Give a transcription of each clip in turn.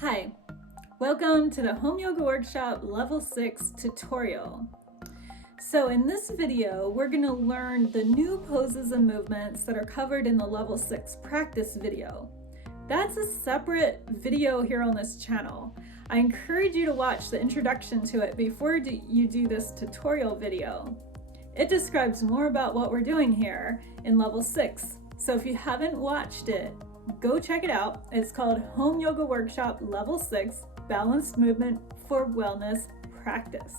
Hi, welcome to the Home Yoga Workshop Level 6 tutorial. So in this video, we're going to learn the new poses and movements that are covered in the Level 6 practice video. That's a separate video here on this channel. I encourage you to watch the introduction to it before you do this tutorial video. It describes more about what we're doing here in Level 6. So if you haven't watched it, go check it out. It's called Home Yoga Workshop Level 6 Balanced Movement for Wellness Practice.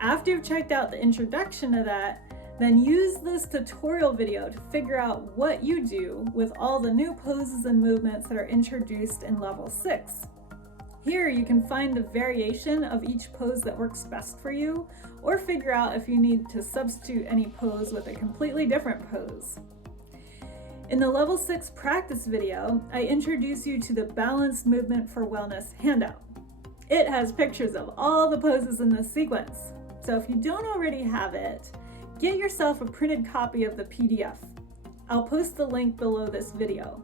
After you've checked out the introduction to that, then use this tutorial video to figure out what you do with all the new poses and movements that are introduced in Level 6. Here you can find the variation of each pose that works best for you, or figure out if you need to substitute any pose with a completely different pose. In the Level 6 practice video, I introduce you to the Balanced Movement for Wellness handout. It has pictures of all the poses in this sequence. So if you don't already have it, get yourself a printed copy of the PDF. I'll post the link below this video.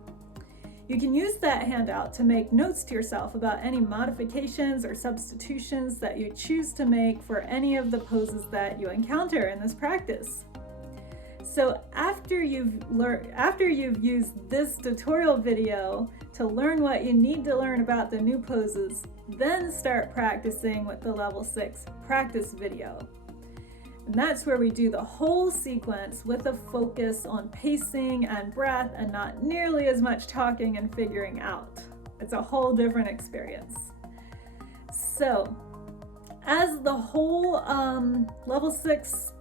You can use that handout to make notes to yourself about any modifications or substitutions that you choose to make for any of the poses that you encounter in this practice. So after you've used this tutorial video to learn what you need to learn about the new poses, then start practicing with the Level 6 practice video. And that's where we do the whole sequence with a focus on pacing and breath and not nearly as much talking and figuring out. It's a whole different experience. So as the whole Level 6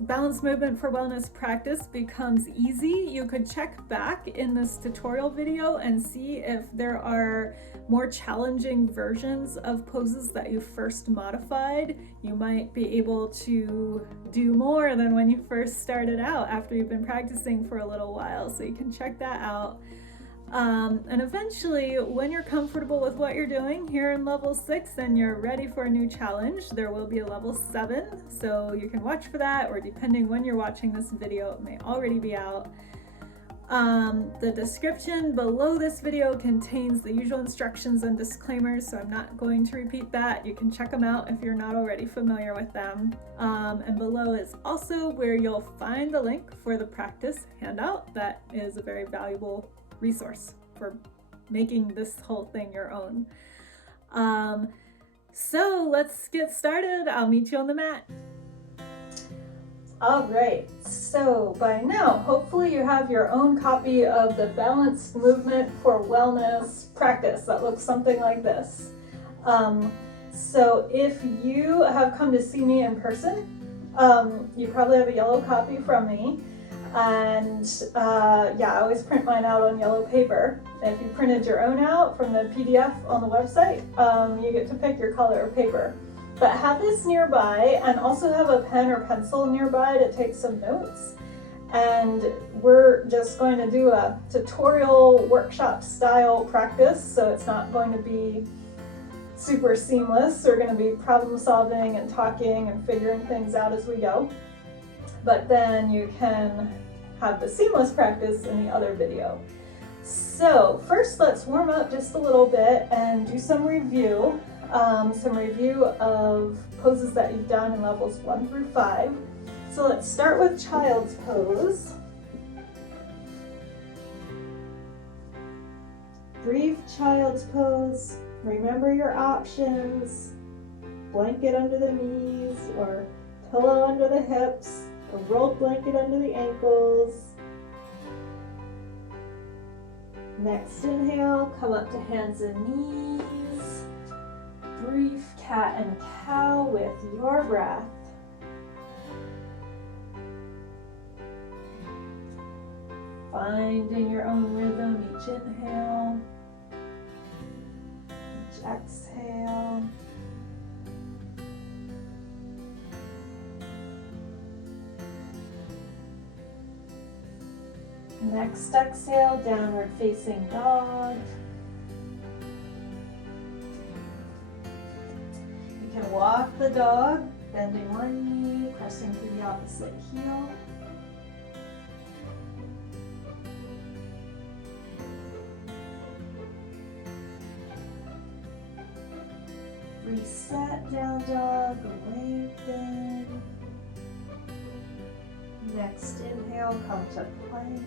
Balanced Movement for Wellness practice becomes easy, you could check back in this tutorial video and see if there are more challenging versions of poses that you first modified. You might be able to do more than when you first started out after you've been practicing for a little while, so you can check that out. And eventually, when you're comfortable with what you're doing here in Level 6 and you're ready for a new challenge, there will be a Level 7, so you can watch for that, or depending when you're watching this video, it may already be out. The description below this video contains the usual instructions and disclaimers, so I'm not going to repeat that. You can check them out if you're not already familiar with them. And below is also where you'll find the link for the practice handout. That is a very valuable resource for making this whole thing your own. So let's get started. I'll meet you on the mat. All right, so by now, hopefully you have your own copy of the Balanced Movement for Wellness practice that looks something like this. So if you have come to see me in person, you probably have a yellow copy from me. And yeah, I always print mine out on yellow paper. If you printed your own out from the PDF on the website, you get to pick your color of paper. But have this nearby, and also have a pen or pencil nearby to take some notes. And we're just going to do a tutorial workshop style practice, so it's not going to be super seamless. We're going to be problem solving and talking and figuring things out as we go. But then you can have the seamless practice in the other video. So first, let's warm up just a little bit and do some review of poses that you've done in levels 1 through 5. So let's start with child's pose. Brief child's pose. Remember your options. Blanket under the knees, or pillow under the hips, a rolled blanket under the ankles. Next inhale, come up to hands and knees. Brief cat and cow with your breath. Finding your own rhythm each inhale, each exhale. Next exhale, downward facing dog. You can walk the dog, bending one knee, pressing through the opposite heel. Reset, down dog, lengthen. Next inhale, come to plank.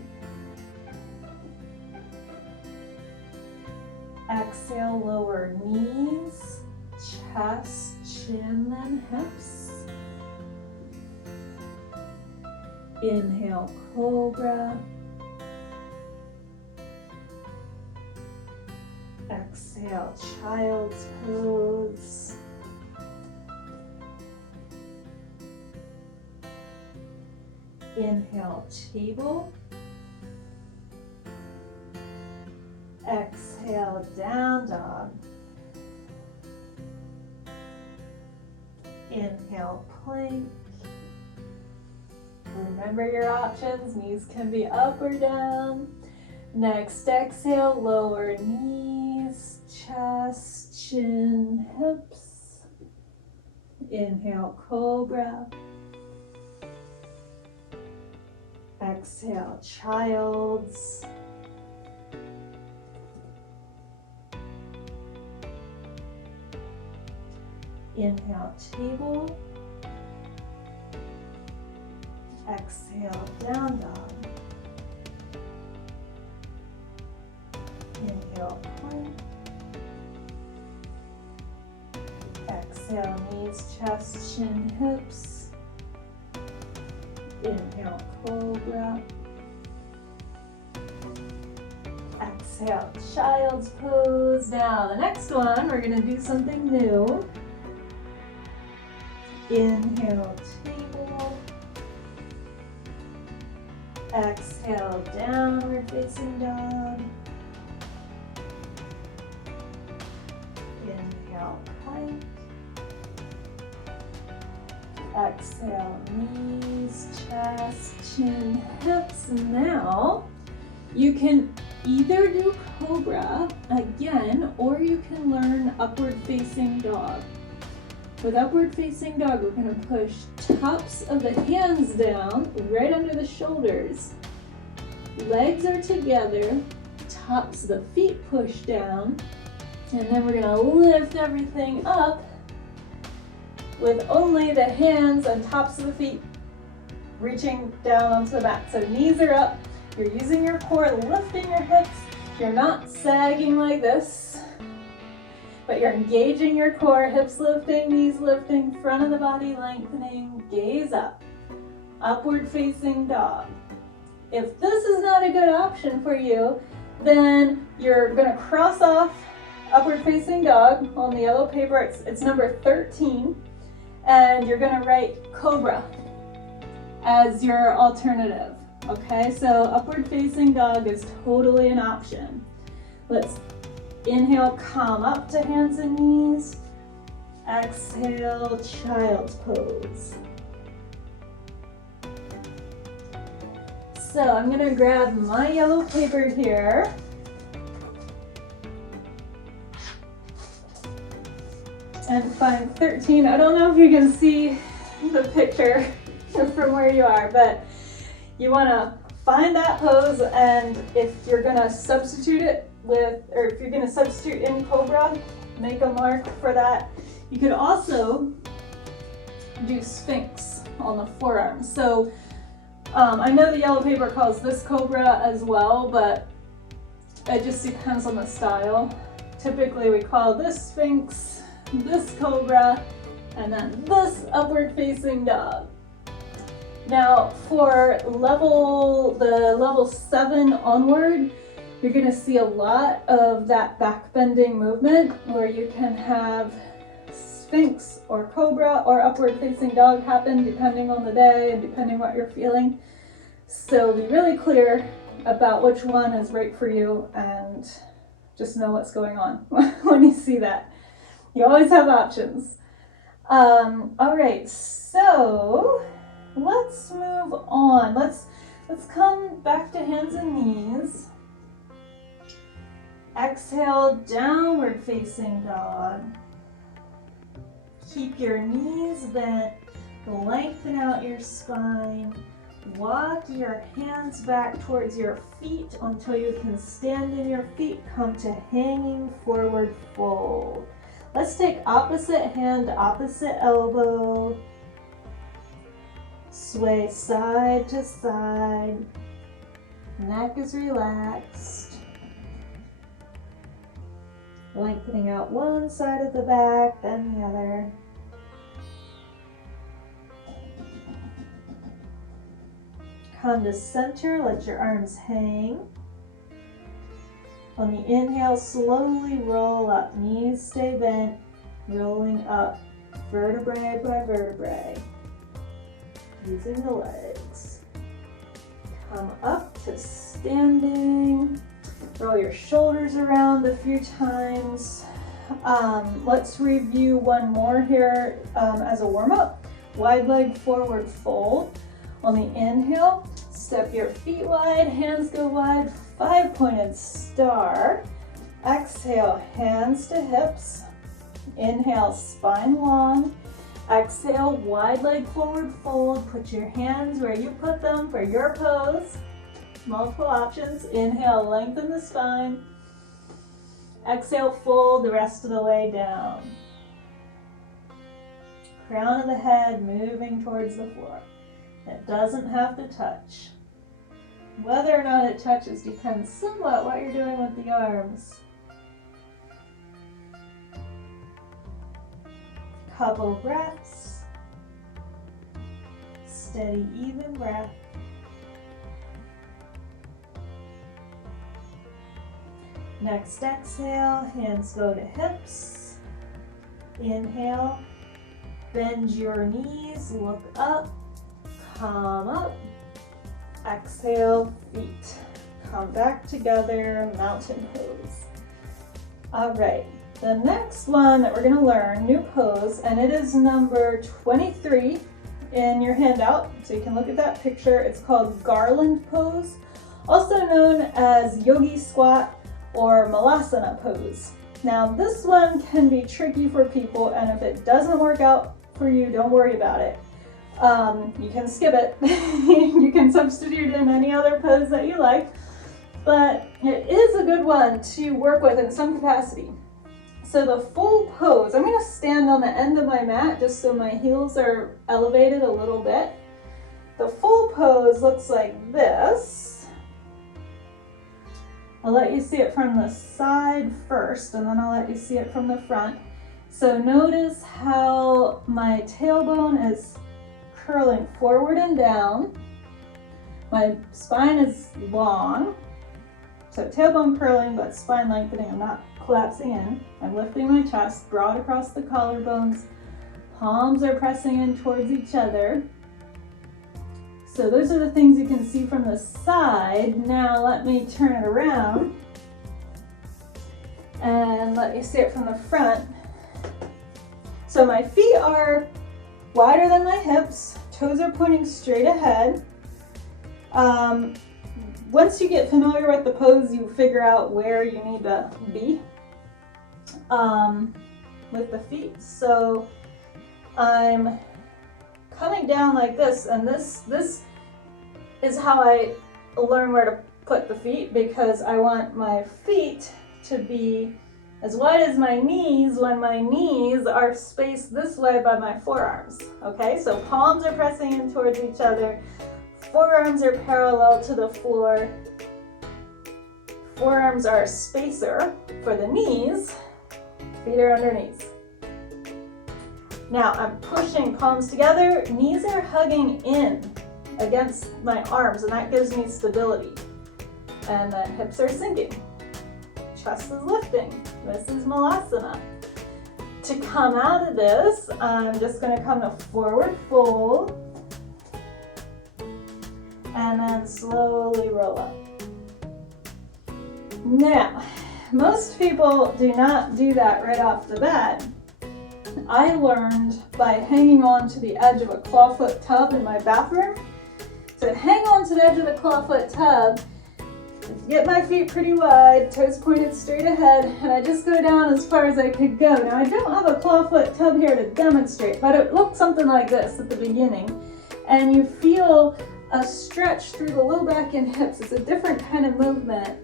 Exhale, lower knees, chest, chin, then hips. Inhale, cobra. Exhale, child's pose. Inhale, table. Exhale, down dog. Inhale, plank. Remember your options, knees can be up or down. Next, exhale, lower knees, chest, chin, hips. Inhale, cobra. Exhale, child's. Inhale, table. Exhale, down dog. Inhale, plank. Exhale, knees, chest, chin, hips. Inhale, cobra. Exhale, child's pose. Now the next one, we're going to do something new. Inhale, table. Exhale, downward facing dog. Inhale, plank. Exhale, knees, chest, chin, hips. Now you can either do cobra again, or you can learn upward facing dog. With upward facing dog, we're going to push tops of the hands down, right under the shoulders. Legs are together, tops of the feet push down, and then we're going to lift everything up with only the hands and tops of the feet reaching down onto the mat. So knees are up, you're using your core, lifting your hips. You're not sagging like this, but you're engaging your core, hips lifting, knees lifting, front of the body lengthening, gaze up, upward facing dog. If this is not a good option for you, then you're gonna cross off upward facing dog on the yellow paper. It's number 13, and you're gonna write cobra as your alternative. Okay, so upward facing dog is totally an option. Let's inhale, come up to hands and knees. Exhale, child's pose. So I'm gonna grab my yellow paper here. And find 13. I don't know if you can see the picture from where you are, but you wanna find that pose, and if you're gonna substitute it with, or if you're gonna substitute in cobra, make a mark for that. You could also do Sphinx on the forearm. So I know the yellow paper calls this cobra as well, but it just depends on the style. Typically we call this Sphinx, this cobra, and then this upward facing dog. Now for the level 7 onward, you're gonna see a lot of that back bending movement where you can have Sphinx or cobra or upward facing dog happen depending on the day and depending what you're feeling. So be really clear about which one is right for you and just know what's going on when you see that. You always have options. All right, so let's move on. Let's come back to hands and knees. Exhale, downward facing dog. Keep your knees bent, lengthen out your spine. Walk your hands back towards your feet until you can stand in your feet. Come to hanging forward fold. Let's take opposite hand, opposite elbow. Sway side to side. Neck is relaxed. Lengthening out one side of the back, then the other. Come to center, let your arms hang. On the inhale, slowly roll up, knees stay bent, rolling up, vertebrae by vertebrae, using the legs. Come up to standing, roll your shoulders around a few times. Let's review one more here as a warm-up. Wide leg forward fold. On the inhale, step your feet wide, hands go wide, 5-pointed star. Exhale, hands to hips. Inhale, spine long. Exhale, wide leg forward fold. Put your hands where you put them for your pose. Multiple options. Inhale, lengthen the spine. Exhale, fold the rest of the way down. Crown of the head moving towards the floor. It doesn't have to touch. Whether or not it touches depends somewhat what you're doing with the arms. Couple breaths. Steady, even breath. Next exhale, hands go to hips. Inhale, bend your knees, look up. Come up, exhale, feet. Come back together, mountain pose. All right, the next one that we're gonna learn, new pose, and it is number 23 in your handout, so you can look at that picture. It's called garland pose, also known as yogi squat or malasana pose. Now this one can be tricky for people, and if it doesn't work out for you, don't worry about it. You can skip it. You can substitute in any other pose that you like, but it is a good one to work with in some capacity. So the full pose, I'm going to stand on the end of my mat just so my heels are elevated a little bit. The full pose looks like this. I'll let you see it from the side first, and then I'll let you see it from the front. So notice how my tailbone is curling forward and down. My spine is long. So tailbone curling, but spine lengthening. I'm not collapsing in. I'm lifting my chest broad across the collarbones. Palms are pressing in towards each other. So those are the things you can see from the side. Now let me turn it around and let you see it from the front. So my feet are wider than my hips, toes are pointing straight ahead. Once you get familiar with the pose, you figure out where you need to be with the feet. So I'm coming down like this, and this is how I learn where to put the feet, because I want my feet to be as wide as my knees when my knees are spaced this way by my forearms. Okay, so palms are pressing in towards each other, forearms are parallel to the floor, forearms are a spacer for the knees, feet are underneath. Now I'm pushing palms together, knees are hugging in against my arms, and that gives me stability. And then hips are sinking. Chest is lifting. This is malasana. To come out of this, I'm just going to come to forward fold and then slowly roll up. Now, most people do not do that right off the bat. I learned by hanging on to the edge of a clawfoot tub in my bathroom. So hang on to the edge of the clawfoot tub, get my feet pretty wide, toes pointed straight ahead, and I just go down as far as I could go. Now I don't have a clawfoot tub here to demonstrate, but it looked something like this at the beginning. And you feel a stretch through the low back and hips. It's a different kind of movement.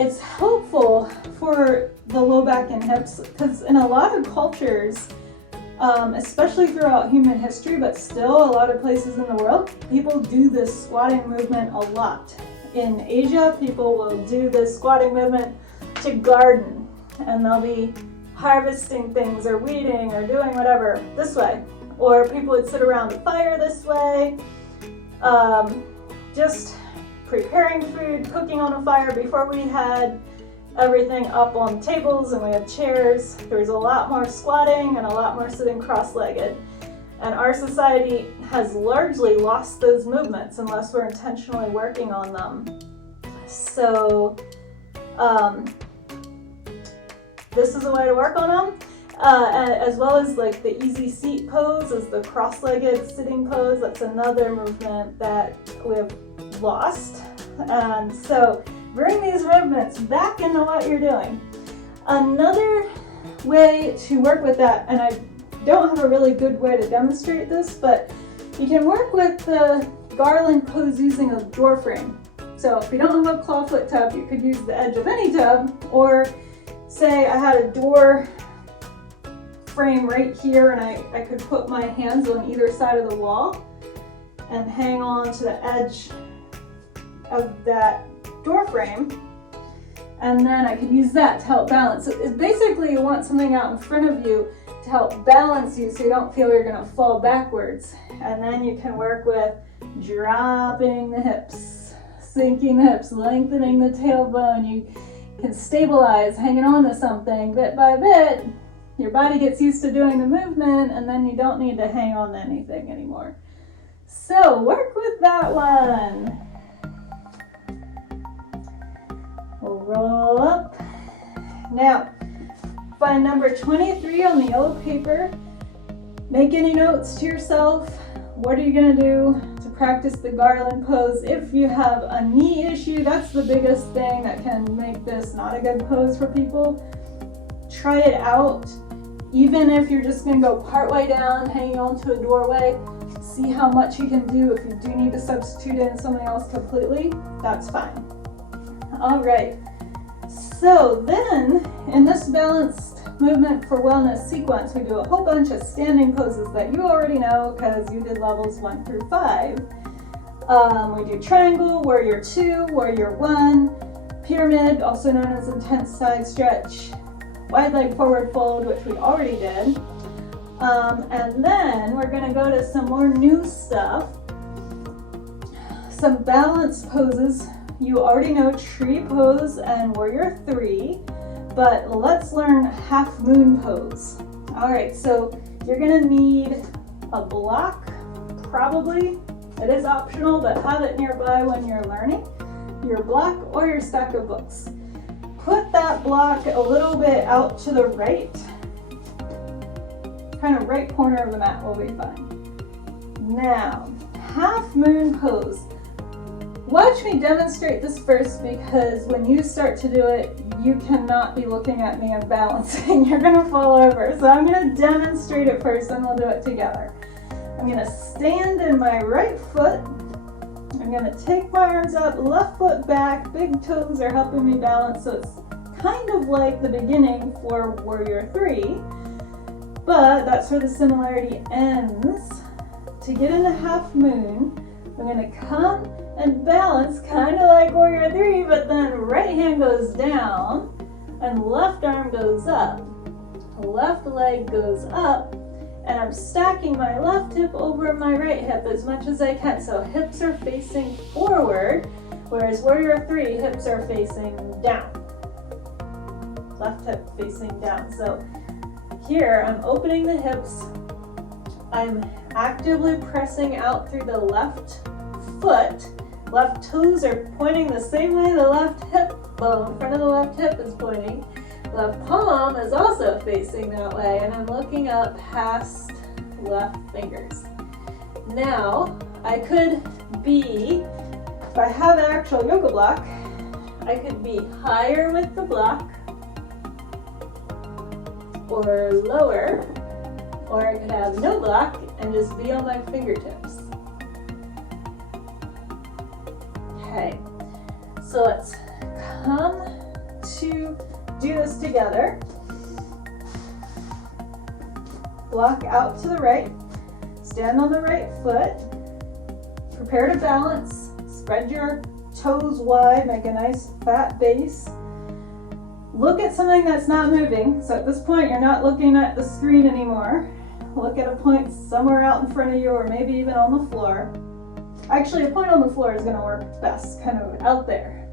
it's helpful for the low back and hips because in a lot of cultures, especially throughout human history, but still a lot of places in the world, people do this squatting movement a lot. In Asia, people will do this squatting movement to garden, and they'll be harvesting things or weeding or doing whatever this way. Or people would sit around a fire this way, just preparing food, cooking on a fire. Before we had everything up on tables and we had chairs, there was a lot more squatting and a lot more sitting cross-legged. And our society has largely lost those movements unless we're intentionally working on them. So this is a way to work on them, as well as like the easy seat pose is the cross-legged sitting pose. That's another movement that we've lost. And so bring these movements back into what you're doing. Another way to work with that, and I don't have a really good way to demonstrate this, but you can work with the garland pose using a door frame. So if you don't have a clawfoot tub, you could use the edge of any tub, or say I had a door frame right here and I could put my hands on either side of the wall and hang on to the edge of that door frame, and then I could use that to help balance. So it's basically you want something out in front of you to help balance you so you don't feel you're going to fall backwards. And then you can work with dropping the hips, sinking the hips, lengthening the tailbone. You can stabilize, hanging on to something bit by bit. Your body gets used to doing the movement, and then you don't need to hang on to anything anymore. So work with that one. We'll roll up. Now, find number 23 on the yellow paper. Make any notes to yourself. What are you going to do to practice the garland pose? If you have a knee issue, that's the biggest thing that can make this not a good pose for people. Try it out. Even if you're just going to go partway down, hanging onto a doorway, see how much you can do. If you do need to substitute in something else completely, that's fine. All right. So then, in this balanced movement for wellness sequence, we do a whole bunch of standing poses that you already know because you did levels 1 through 5. We do triangle, warrior 2, warrior 1, pyramid, also known as intense side stretch, wide leg forward fold, which we already did. And then we're going to go to some more new stuff. Some balance poses. You already know tree pose and warrior 3, but let's learn half moon pose. All right, so you're going to need a block, probably. It is optional, but have it nearby when you're learning. Your block or your stack of books. Put that block a little bit out to the right. Kind of right corner of the mat will be fine. Now, half moon pose. Watch me demonstrate this first because when you start to do it, you cannot be looking at me and balancing. You're going to fall over. So I'm going to demonstrate it first and we'll do it together. I'm going to stand in my right foot. I'm going to take my arms up, left foot back, big toes are helping me balance. So it's kind of like the beginning for warrior 3, but that's where the similarity ends. To get into half moon, I'm going to come and balance kind of like warrior 3, but then right hand goes down and left arm goes up, left leg goes up, and I'm stacking my left hip over my right hip as much as I can. So hips are facing forward, whereas warrior 3, hips are facing down. Left hip facing down. So here I'm opening the hips. I'm actively pressing out through the left foot. Left toes are pointing the same way the left hip bone, front of the left hip is pointing. Left palm is also facing that way, and I'm looking up past left fingers. Now, I could be, if I have an actual yoga block, I could be higher with the block, or lower, or I could have no block and just be on my fingertips. Okay, so let's come to do this together. Block out to the right. Stand on the right foot. Prepare to balance. Spread your toes wide, make a nice fat base. Look at something that's not moving. So at this point, you're not looking at the screen anymore. Look at a point somewhere out in front of you or maybe even on the floor. Actually, a point on the floor is gonna work best, kind of out there.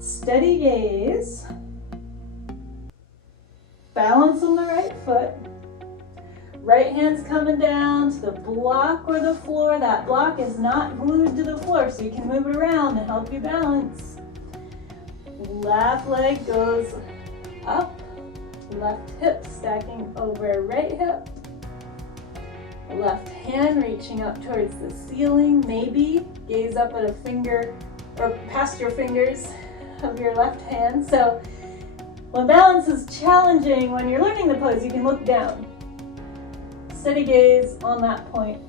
Steady gaze. Balance on the right foot. Right hand's coming down to the block or the floor. That block is not glued to the floor, so you can move it around to help you balance. Left leg goes up. Left hip stacking over right hip. Left hand reaching up towards the ceiling. Maybe gaze up at a finger or past your fingers of your left hand. So when balance is challenging, when you're learning the pose, you can look down. Steady gaze on that point.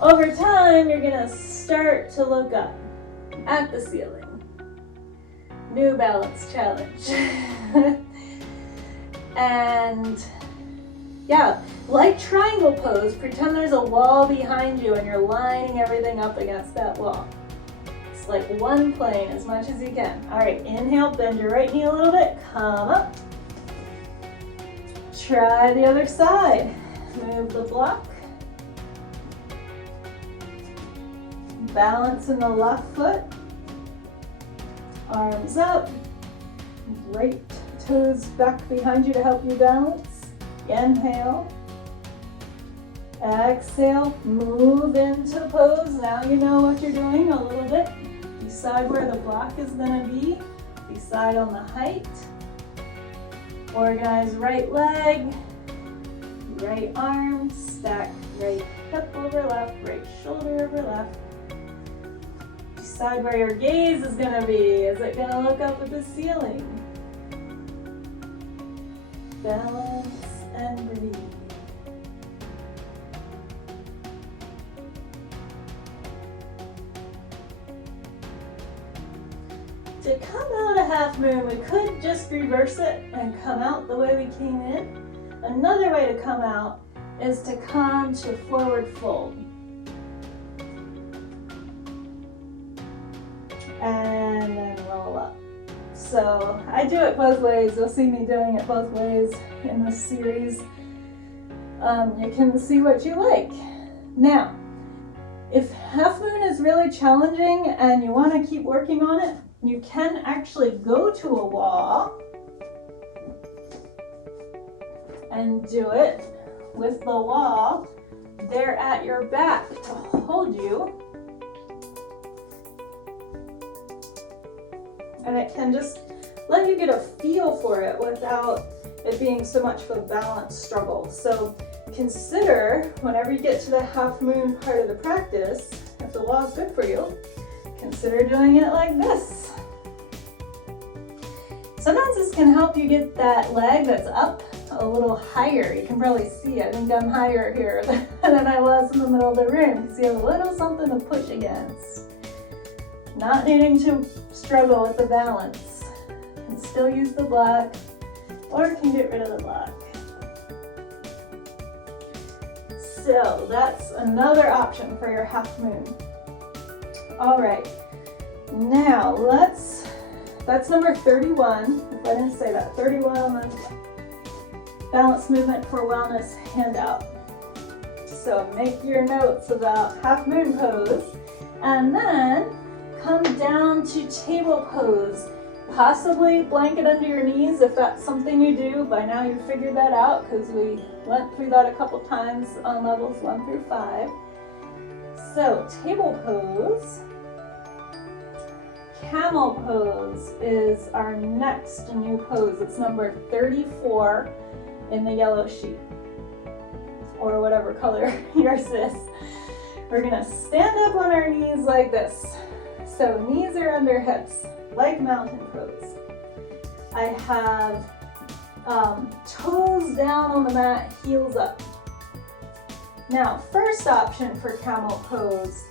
Over time, you're gonna start to look up at the ceiling. New balance challenge. And yeah, like triangle pose, pretend there's a wall behind you and you're lining everything up against that wall. It's like one plane as much as you can. All right, inhale, bend your right knee a little bit, come up. Try the other side. Move the block. Balance in the left foot. Arms up. Right toes back behind you to help you balance. Inhale. Exhale. Move into pose. Now you know what you're doing a little bit. Decide where the block is going to be. Decide on the height. Organize right leg. Right arm, stack right hip over left, right shoulder over left. Decide where your gaze is gonna be. Is it gonna look up at the ceiling? Balance and breathe. To come out a half moon, we could just reverse it and come out the way we came in. Another way to come out is to come to forward fold. And then roll up. So I do it both ways. You'll see me doing it both ways in this series. You can see what you like. Now, if half moon is really challenging and you want to keep working on it, you can actually go to a wall and do it with the wall there at your back to hold you. And it can just let you get a feel for it without it being so much of a balance struggle. So consider whenever you get to the half moon part of the practice, if the wall is good for you, consider doing it like this. Sometimes this can help you get that leg that's up a little higher. You can probably see, I think I'm higher here than I was in the middle of the room. So you have a little something to push against. Not needing to struggle with the balance. You can still use the block or you can get rid of the block. So that's another option for your half moon. All right, now that's number 31, if I didn't say that, 31 on the Balance Movement for Wellness handout. So make your notes about half moon pose and then come down to table pose. Possibly blanket under your knees if that's something you do. By now you figured that out because we went through that a couple times on levels 1 through 5. So table pose. Camel pose is our next new pose. It's number 34 in the yellow sheet, or whatever color yours is. We're gonna stand up on our knees like this. So knees are under hips, like mountain pose. I have toes down on the mat, heels up. Now, first option for camel pose.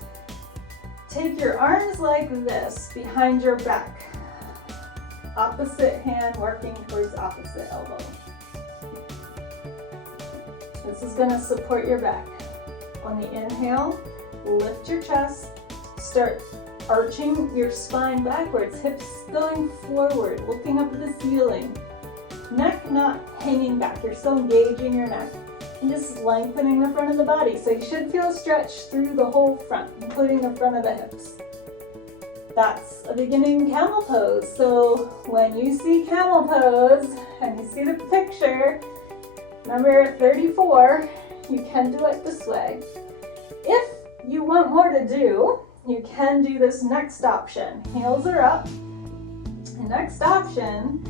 Take your arms like this behind your back. Opposite hand working towards opposite elbow. This is going to support your back. On the inhale, lift your chest, start arching your spine backwards, hips going forward, looking up at the ceiling. Neck not hanging back, you're still engaging your neck. And just lengthening the front of the body. So you should feel a stretch through the whole front, including the front of the hips. That's a beginning camel pose. So when you see camel pose and you see the picture, number 34, you can do it this way. If you want more to do, you can do this next option. Heels are up. The next option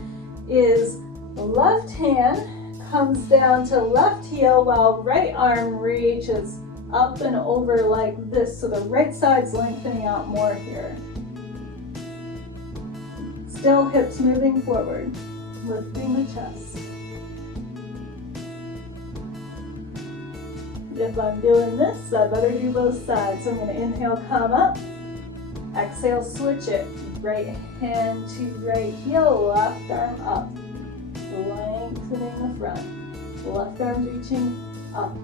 is left hand comes down to left heel while right arm reaches up and over like this. So the right side's lengthening out more here. Still hips moving forward, lifting the chest. If I'm doing this, I better do both sides. So I'm going to inhale, come up. Exhale, switch it. Right hand to right heel, left arm up. Lengthening the front. Left arm reaching up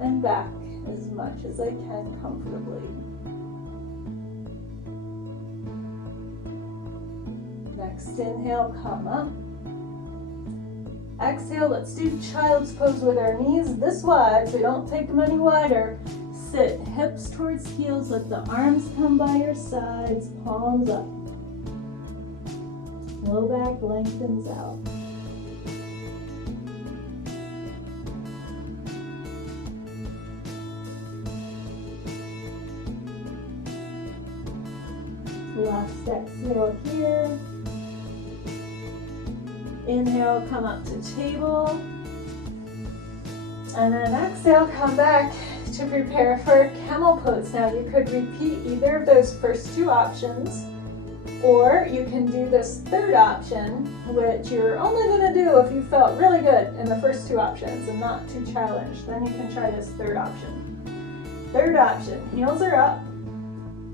and back as much as I can comfortably. Next inhale, come up. Exhale, let's do child's pose with our knees this wide so we don't take them any wider. Sit hips towards heels, let the arms come by your sides, palms up. Low back lengthens out. Last exhale here. Inhale, come up to table. And then exhale, come back to prepare for camel pose. Now you could repeat either of those first two options, or you can do this third option, which you're only going to do if you felt really good in the first two options and not too challenged. Then you can try this third option. Third option, heels are up.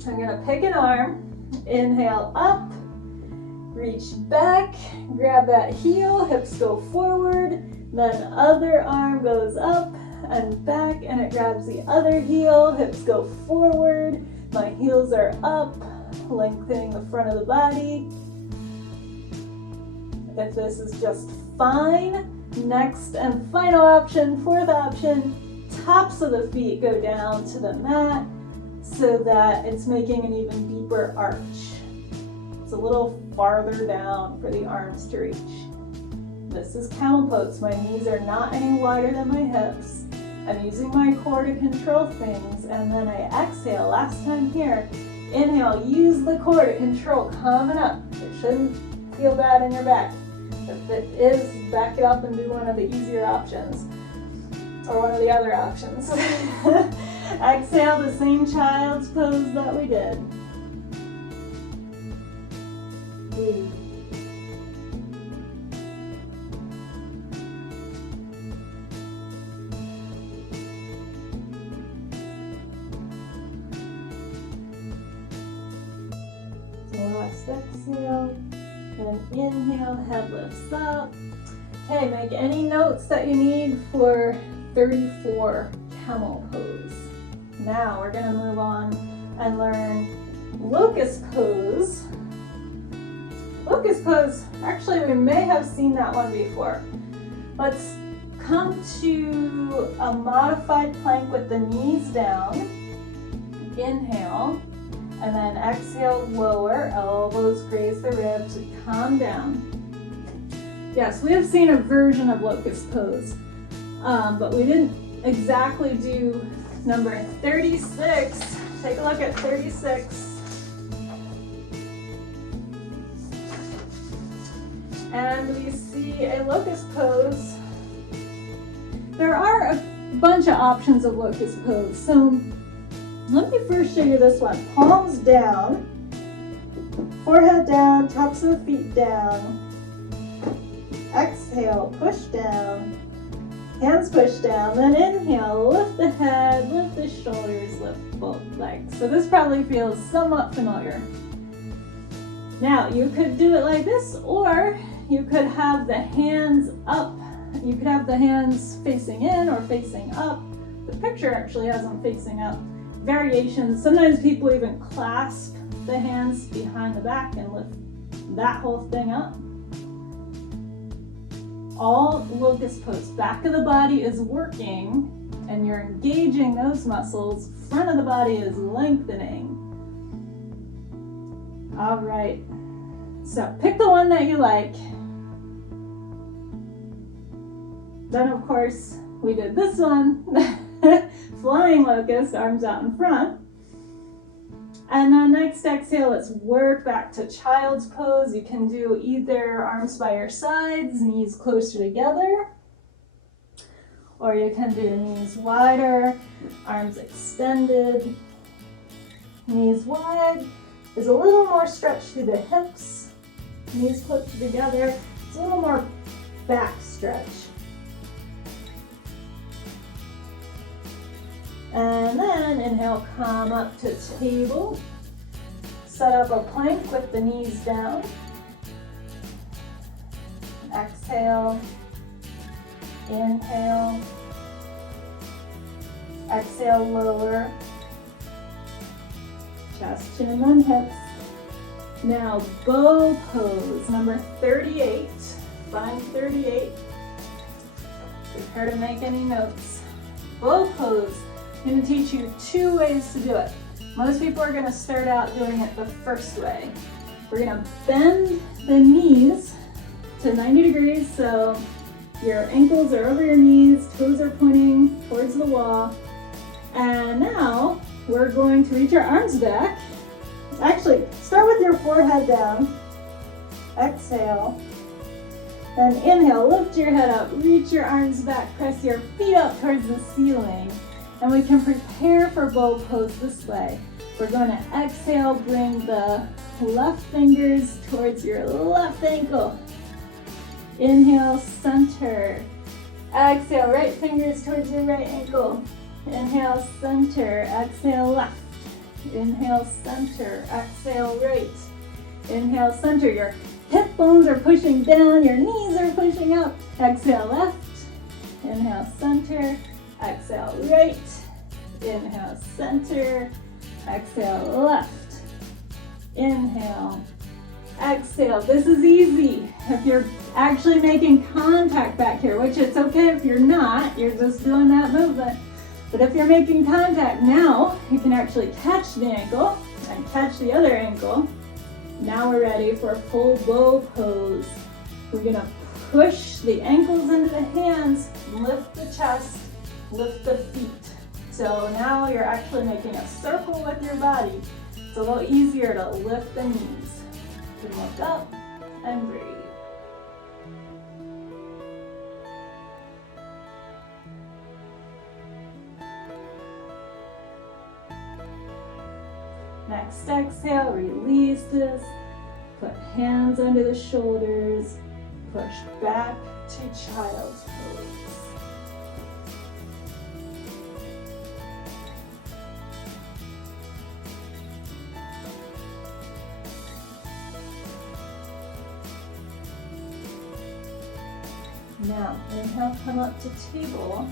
I'm going to pick an arm. Inhale up, reach back, grab that heel, hips go forward, then other arm goes up and back and it grabs the other heel, hips go forward, my heels are up, lengthening the front of the body. If this is just fine, next and final option, fourth option, tops of the feet go down to the mat, so that it's making an even deeper arch. It's a little farther down for the arms to reach. This is camel pose. My knees are not any wider than my hips. I'm using my core to control things, and then I exhale. Last time here, inhale, use the core to control, coming up. It shouldn't feel bad in your back. If it is, back it up and do one of the easier options, or one of the other options. Exhale, the same child's pose that we did. Breathe. Last exhale, and inhale, head lifts up. Okay, make any notes that you need for 34 camel pose. Now we're going to move on and learn locust pose. Locust pose, actually we may have seen that one before. Let's come to a modified plank with the knees down. Inhale, and then exhale, lower, elbows graze the ribs, we come down. Yes, we have seen a version of locust pose, but we didn't exactly do number 36. Take a look at 36. And we see a locust pose. There are a bunch of options of locust pose. So let me first show you this one. Palms down, forehead down, tops of the feet down. Exhale, push down. Hands push down, then inhale, lift the head, lift the shoulders, lift both legs. So this probably feels somewhat familiar. Now you could do it like this, or you could have the hands up. You could have the hands facing in or facing up. The picture actually has them facing up. Variations, sometimes people even clasp the hands behind the back and lift that whole thing up. All locust pose. Back of the body is working and you're engaging those muscles. Front of the body is lengthening. All right, so pick the one that you like. Then of course, we did this one, flying locust, arms out in front. And then next exhale, let's work back to child's pose. You can do either arms by your sides, knees closer together, or you can do knees wider, arms extended, knees wide. There's a little more stretch through the hips, knees closer together. It's a little more back stretch. And then inhale, come up to table. Set up a plank with the knees down. Exhale, inhale, exhale, lower. Chest, chin, and hips. Now bow pose, number 38. Find 38. Prepare to make any notes. Bow pose. I'm going to teach you two ways to do it. Most people are going to start out doing it the first way. We're going to bend the knees to 90 degrees, so your ankles are over your knees, toes are pointing towards the wall. And now we're going to reach our arms back. Actually, start with your forehead down. Exhale. Then inhale, lift your head up, reach your arms back, press your feet up towards the ceiling. And we can prepare for bow pose this way. We're going to exhale, bring the left fingers towards your left ankle. Inhale, center. Exhale, right fingers towards your right ankle. Inhale, center. Exhale, left. Inhale, center. Exhale, right. Inhale, center. Your hip bones are pushing down, your knees are pushing up. Exhale, left. Inhale, center. Exhale, right. Inhale, center. Exhale, left. Inhale. Exhale. This is easy if you're actually making contact back here, which it's okay if you're not. You're just doing that movement. But if you're making contact now, you can actually catch the ankle and catch the other ankle. Now we're ready for full bow pose. We're going to push the ankles into the hands, lift the chest, lift the feet. So now you're actually making a circle with your body. It's a little easier to lift the knees. You can look up and breathe. Next exhale, release this. Put hands under the shoulders. Push back to child's pose. Now, inhale, come up to table.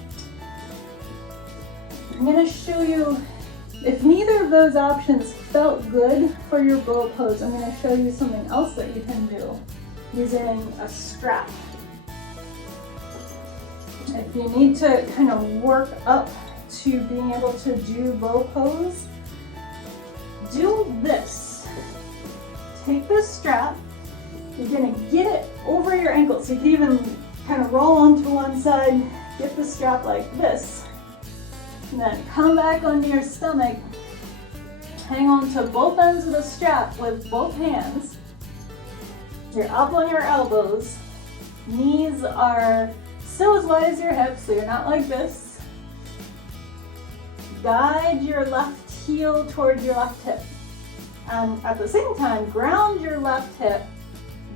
I'm going to show you, if neither of those options felt good for your bow pose, I'm going to show you something else that you can do using a strap. If you need to kind of work up to being able to do bow pose, do this. Take this strap, you're going to get it over your ankle, so you can even kind of roll onto one side, get the strap like this, and then come back onto your stomach, hang on to both ends of the strap with both hands. You're up on your elbows, knees are still as wide as your hips, so you're not like this. Guide your left heel toward your left hip, and at the same time, ground your left hip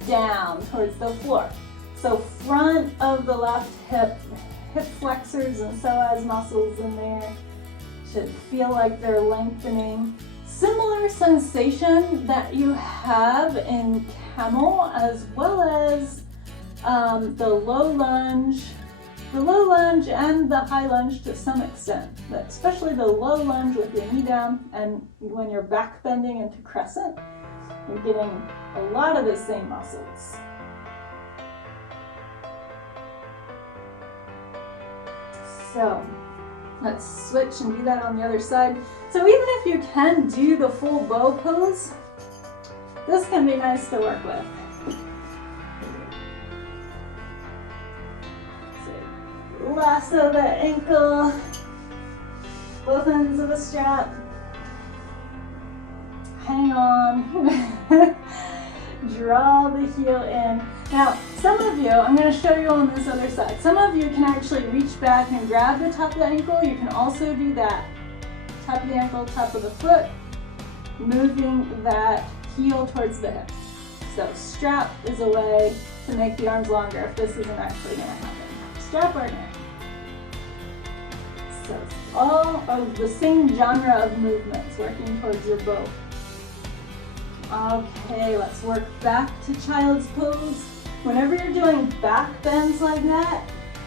down towards the floor. So front of the left hip, hip flexors and psoas muscles in there should feel like they're lengthening. Similar sensation that you have in camel, as well as the low lunge and the high lunge to some extent, but especially the low lunge with your knee down, and when you're back bending into crescent, you're getting a lot of the same muscles. So let's switch and do that on the other side. So even if you can do the full bow pose, this can be nice to work with. So lasso the ankle, both ends of the strap, hang on, draw the heel in. Now, some of you, I'm going to show you on this other side, some of you can actually reach back and grab the top of the ankle. You can also do that. Top of the ankle, top of the foot, moving that heel towards the hip. So strap is a way to make the arms longer if this isn't actually going to happen. Strap or neck. So it's all of the same genre of movements working towards your bow. Okay, let's work back to child's pose. Whenever you're doing back bends like that,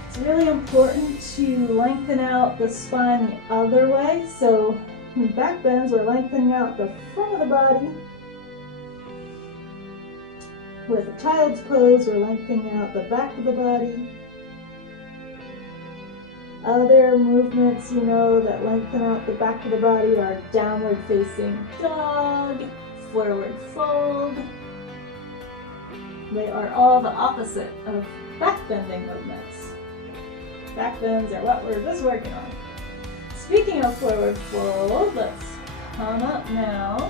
it's really important to lengthen out the spine the other way. So in back bends, we're lengthening out the front of the body. With a child's pose, we're lengthening out the back of the body. Other movements, you know, that lengthen out the back of the body are downward facing dog, forward fold. They are all the opposite of back bending movements. Back bends are what we're just working on. Speaking of forward fold, let's come up now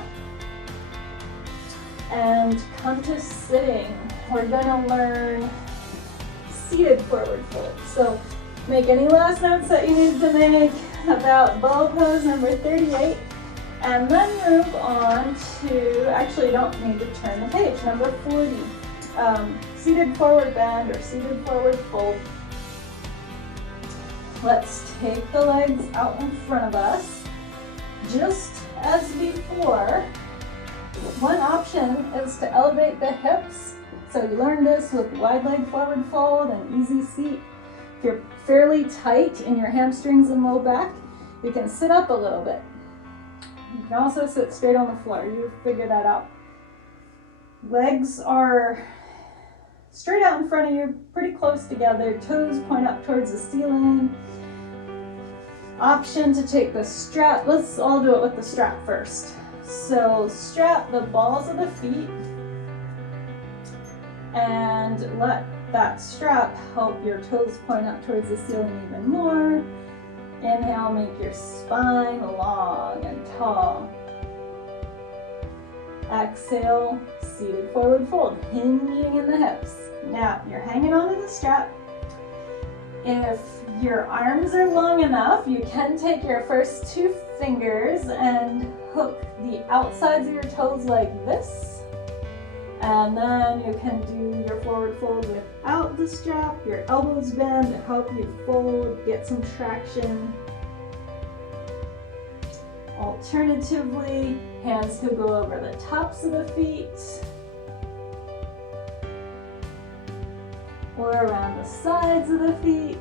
and come to sitting. We're gonna learn seated forward fold. So make any last notes that you need to make about bow pose number 38, and then move on to, actually you don't need to turn the page, number 40. Seated forward bend or seated forward fold. Let's take the legs out in front of us. Just as before, one option is to elevate the hips. So you learned this with wide leg forward fold and easy seat. If you're fairly tight in your hamstrings and low back, you can sit up a little bit. You can also sit straight on the floor. You figure that out. Legs are straight out in front of you, pretty close together. Toes point up towards the ceiling. Option to take the strap. Let's all do it with the strap first. So strap the balls of the feet and let that strap help your toes point up towards the ceiling even more. Inhale, make your spine long and tall. Exhale, seated forward fold, hinging in the hips. Now, you're hanging onto the strap. If your arms are long enough, you can take your first two fingers and hook the outsides of your toes like this. And then you can do your forward fold without the strap. Your elbows bend to help you fold, get some traction. Alternatively, hands could go over the tops of the feet or around the sides of the feet.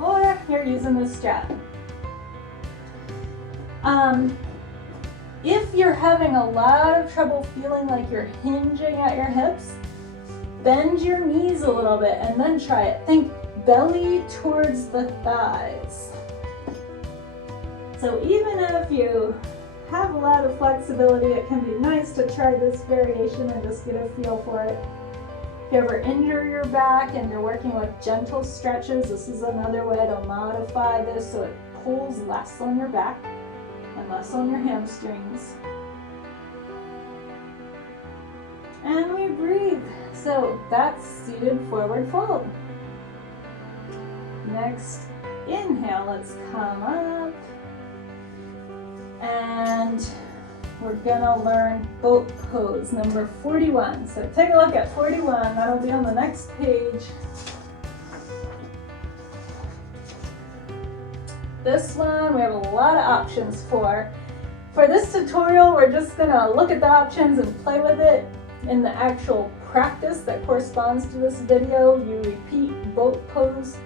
Or you're using the strap. If you're having a lot of trouble feeling like you're hinging at your hips, bend your knees a little bit and then try it. Think belly towards the thighs. So even if you have a lot of flexibility, it can be nice to try this variation and just get a feel for it. If you ever injure your back and you're working with gentle stretches, this is another way to modify this so it pulls less on your back and less on your hamstrings. And we breathe. So that's seated forward fold. Next, inhale, let's come up. And we're gonna learn boat pose number 41. So take a look at 41, that'll be on the next page. this one we have a lot of options for. For this tutorial, we're just gonna look at the options and play with it. In the actual practice that corresponds to this video, you repeat boat pose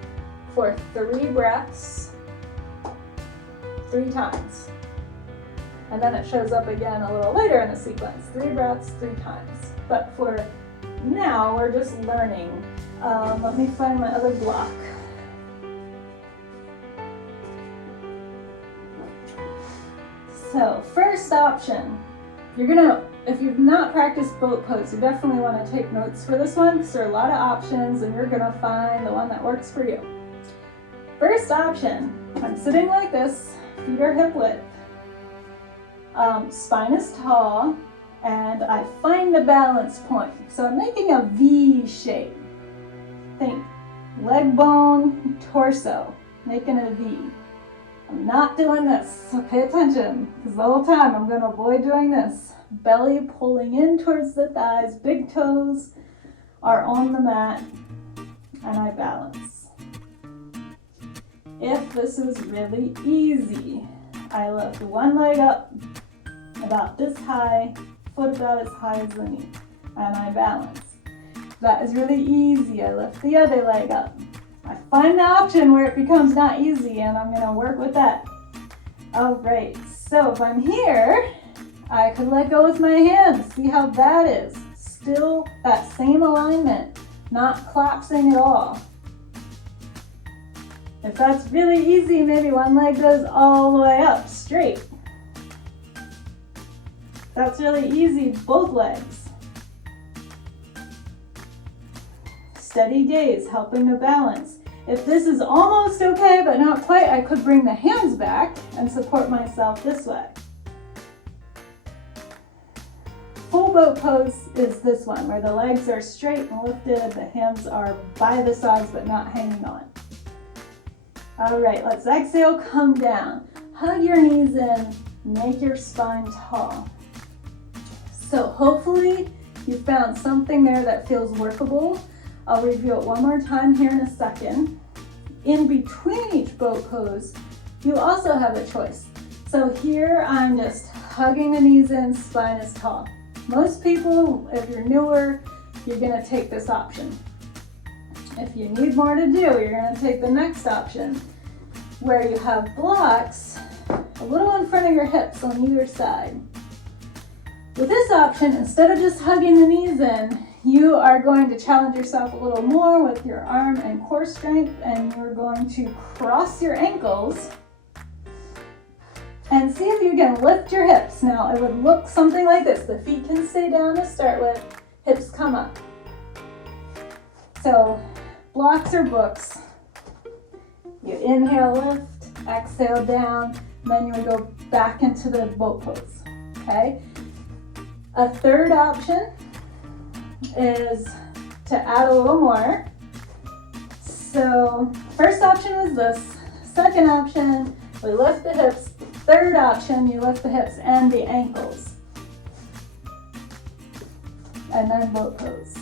for 3 breaths, 3 times. And then it shows up again a little later in the sequence. 3 breaths, 3 times. But for now, we're just learning. Let me find my other block. So, first option, if you've not practiced boat pose, you definitely want to take notes for this one because there are a lot of options and you're going to find the one that works for you. First option, I'm sitting like this, feet are hip width, spine is tall, and I find a balance point. So I'm making a V shape. Think leg bone, torso, making a V. I'm not doing this, so pay attention, because the whole time I'm going to avoid doing this. Belly pulling in towards the thighs, big toes are on the mat, and I balance. If this is really easy, I lift one leg up about this high, foot about as high as the knee, and I balance. That is really easy. I lift the other leg up. I find the option where it becomes not easy, and I'm going to work with that. All right, so if I'm here, I could let go with my hands. See how that is? Still that same alignment, not collapsing at all. If that's really easy, maybe one leg goes all the way up, straight. If that's really easy, both legs. Steady gaze, helping to balance. If this is almost okay, but not quite, I could bring the hands back and support myself this way. Full boat pose is this one, where the legs are straight and lifted, the hands are by the sides but not hanging on. All right, let's exhale, come down. Hug your knees in, make your spine tall. So hopefully you found something there that feels workable. I'll review it one more time here in a second. In between each boat pose, you also have a choice. So here I'm just hugging the knees in, spine is tall. Most people, if you're newer, you're gonna take this option. If you need more to do, you're gonna take the next option, where you have blocks a little in front of your hips on either side. With this option, instead of just hugging the knees in, you are going to challenge yourself a little more with your arm and core strength, and you're going to cross your ankles and see if you can lift your hips. Now, it would look something like this. The feet can stay down to start with, hips come up. So, blocks or books. You inhale, lift, exhale down, then you would go back into the boat pose, okay? A third option is to add a little more. So first option was this. Second option, we lift the hips. Third option, you lift the hips and the ankles. And then boat pose.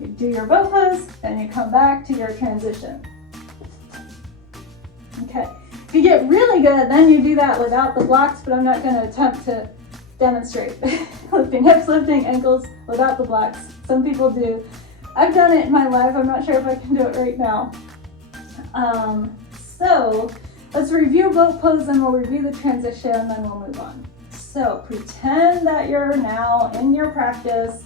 You do your boat pose, then you come back to your transition. Okay, if you get really good, then you do that without the blocks, but I'm not going to attempt to demonstrate. Lifting hips, lifting ankles without the blocks. Some people do. I've done it in my life. I'm not sure if I can do it right now. So let's review boat pose and we'll review the transition and then we'll move on. So pretend that you're now in your practice.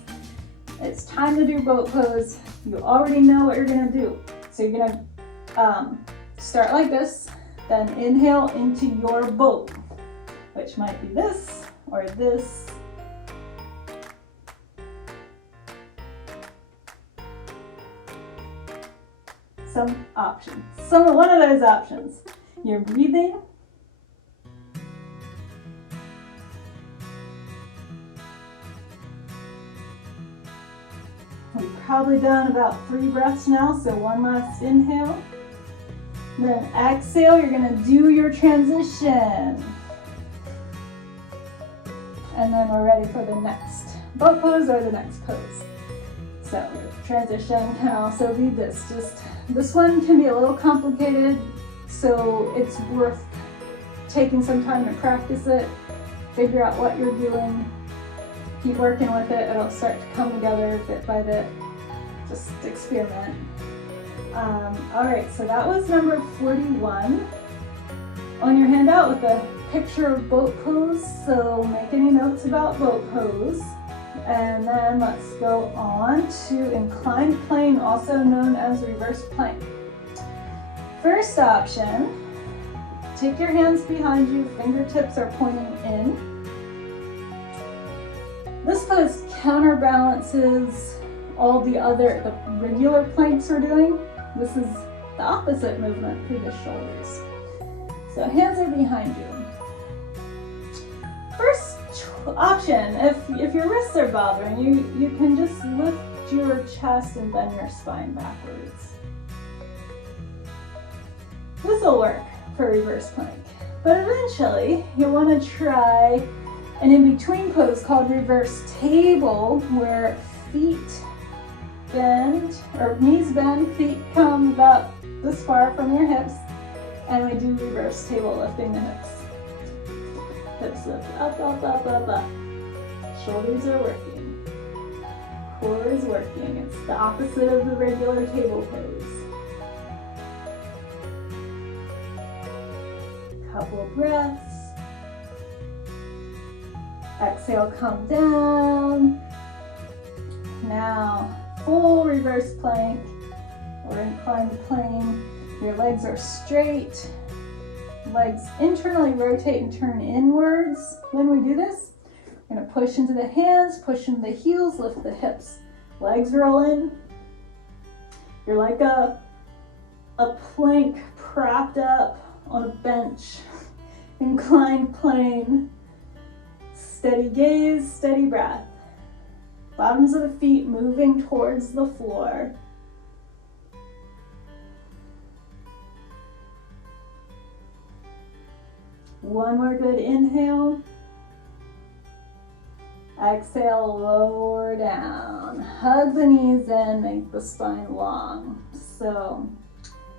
It's time to do boat pose. You already know what you're gonna do. So you're gonna start like this, then inhale into your boat, which might be this or this. Some options. One of those options. You're breathing. We've probably done about 3 breaths now, so one last inhale. Then exhale, you're gonna do your transition. And then we're ready for the next boat pose or the next pose. So transition can also be this. Just this one can be a little complicated. So it's worth taking some time to practice it, figure out what you're doing, keep working with it. It'll start to come together bit by bit. Just experiment. All right, so that was number 41. On your handout with a picture of boat pose, so make any notes about boat pose. And then let's go on to inclined plane, also known as reverse plank. First option, take your hands behind you, fingertips are pointing in. This pose counterbalances all the regular planks we're doing. This is the opposite movement for the shoulders. So hands are behind you. First option, if your wrists are bothering you, you can just lift your chest and bend your spine backwards. This will work for reverse plank. But eventually, you'll want to try an in-between pose called reverse table, where feet bend, or knees bend, feet come about this far from your hips, and we do reverse table, lifting the hips. Hips lift up, up, up, up, up. Shoulders are working. Core is working. It's the opposite of the regular table pose. Couple breaths. Exhale, come down. Now, full reverse plank or inclined plane. Your legs are straight. Legs internally rotate and turn inwards. When we do this, we're going to push into the hands, push into the heels, lift the hips. Legs roll in. You're like a plank propped up on a bench. Inclined plane. Steady gaze, steady breath. Bottoms of the feet moving towards the floor. One more good inhale. Exhale, lower down. Hug the knees in, make the spine long. So,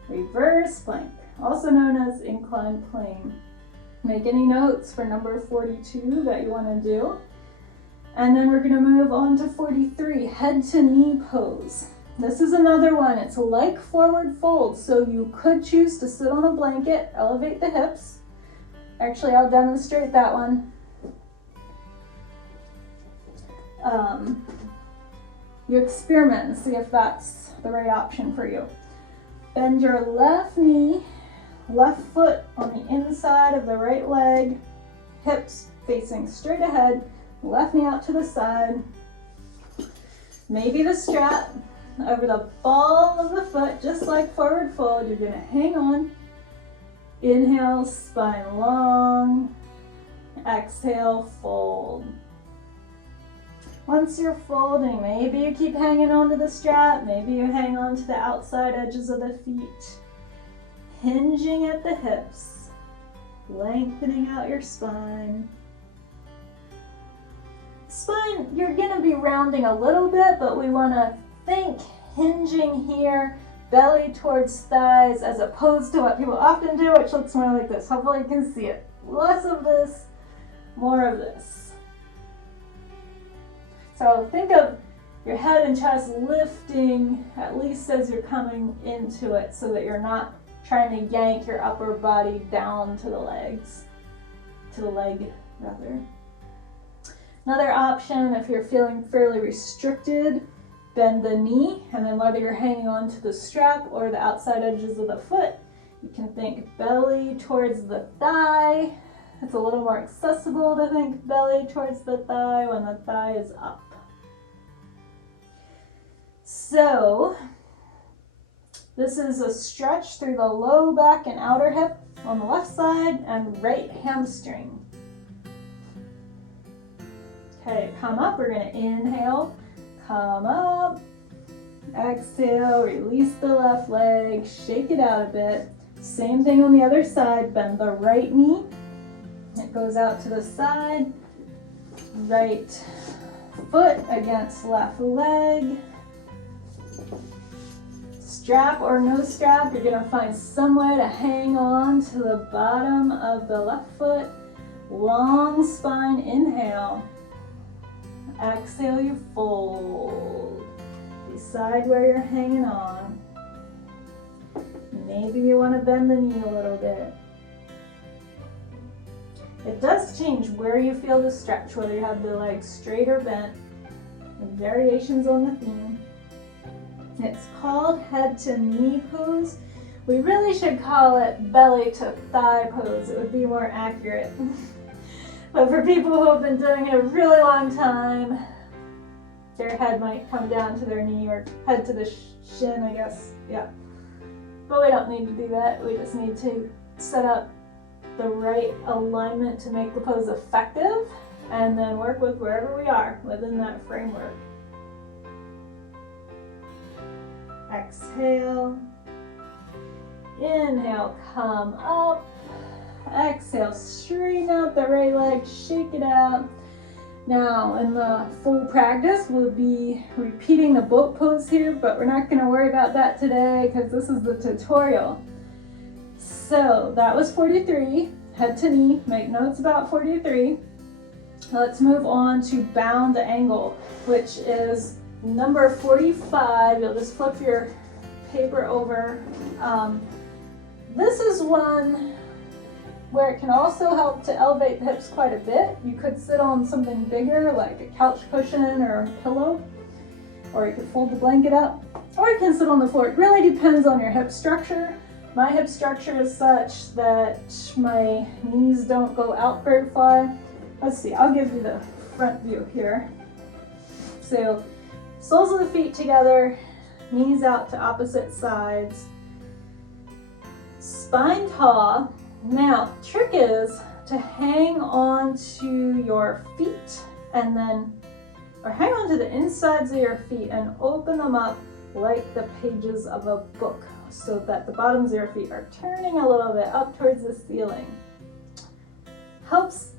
reverse plank, also known as inclined plane. Make any notes for number 42 that you want to do. And then we're going to move on to 43, head to knee pose. This is another one. It's like forward fold, so you could choose to sit on a blanket, elevate the hips. Actually, I'll demonstrate that one. You experiment and see if that's the right option for you. Bend your left knee, left foot on the inside of the right leg, hips facing straight ahead, left knee out to the side. Maybe the strap over the ball of the foot, just like forward fold. You're gonna hang on. Inhale, spine long. Exhale, fold. Once you're folding, maybe you keep hanging on to the strap, maybe you hang on to the outside edges of the feet. Hinging at the hips, lengthening out your spine. Spine, you're gonna be rounding a little bit, but we wanna think hinging here, belly towards thighs, as opposed to what people often do, which looks more like this. Hopefully you can see it. Less of this, more of this. So think of your head and chest lifting at least as you're coming into it, so that you're not trying to yank your upper body down to the legs, to the leg rather. Another option, if you're feeling fairly restricted, bend the knee, and then whether you're hanging on to the strap or the outside edges of the foot, you can think belly towards the thigh. It's a little more accessible to think belly towards the thigh when the thigh is up. So, this is a stretch through the low back and outer hip on the left side and right hamstring. Okay, come up. We're going to inhale, come up, exhale, release the left leg, shake it out a bit. Same thing on the other side, bend the right knee. It goes out to the side, right foot against left leg. strap or no strap, you're gonna find some way to hang on to the bottom of the left foot. Long spine, inhale. Exhale, you fold. Decide where you're hanging on. Maybe you want to bend the knee a little bit. It does change where you feel the stretch, whether you have the legs straight or bent. The variations on the theme. It's called head to knee pose. We really should call it belly to thigh pose. It would be more accurate. But for people who have been doing it a really long time, their head might come down to their knee or head to the shin, I guess. Yeah. But we don't need to do that. We just need to set up the right alignment to make the pose effective and then work with wherever we are within that framework. Exhale. Inhale, come up. Exhale, straighten out the right leg, shake it out. Now, in the full practice, we'll be repeating the boat pose here, but we're not going to worry about that today because this is the tutorial. So that was 43, head to knee. Make notes about 43. Let's move on to bound angle, which is number 45. You'll just flip your paper over. This is one where it can also help to elevate the hips quite a bit. You could sit on something bigger like a couch cushion or a pillow, or you could fold the blanket up, or you can sit on the floor. It really depends on your hip structure. My hip structure is such that my knees don't go out very far. Let's see, I'll give you the front view here. So soles of the feet together, knees out to opposite sides, spine tall. Now, trick is to hang on to your feet and then, or hang on to the insides of your feet and open them up like the pages of a book so that the bottoms of your feet are turning a little bit up towards the ceiling. Helps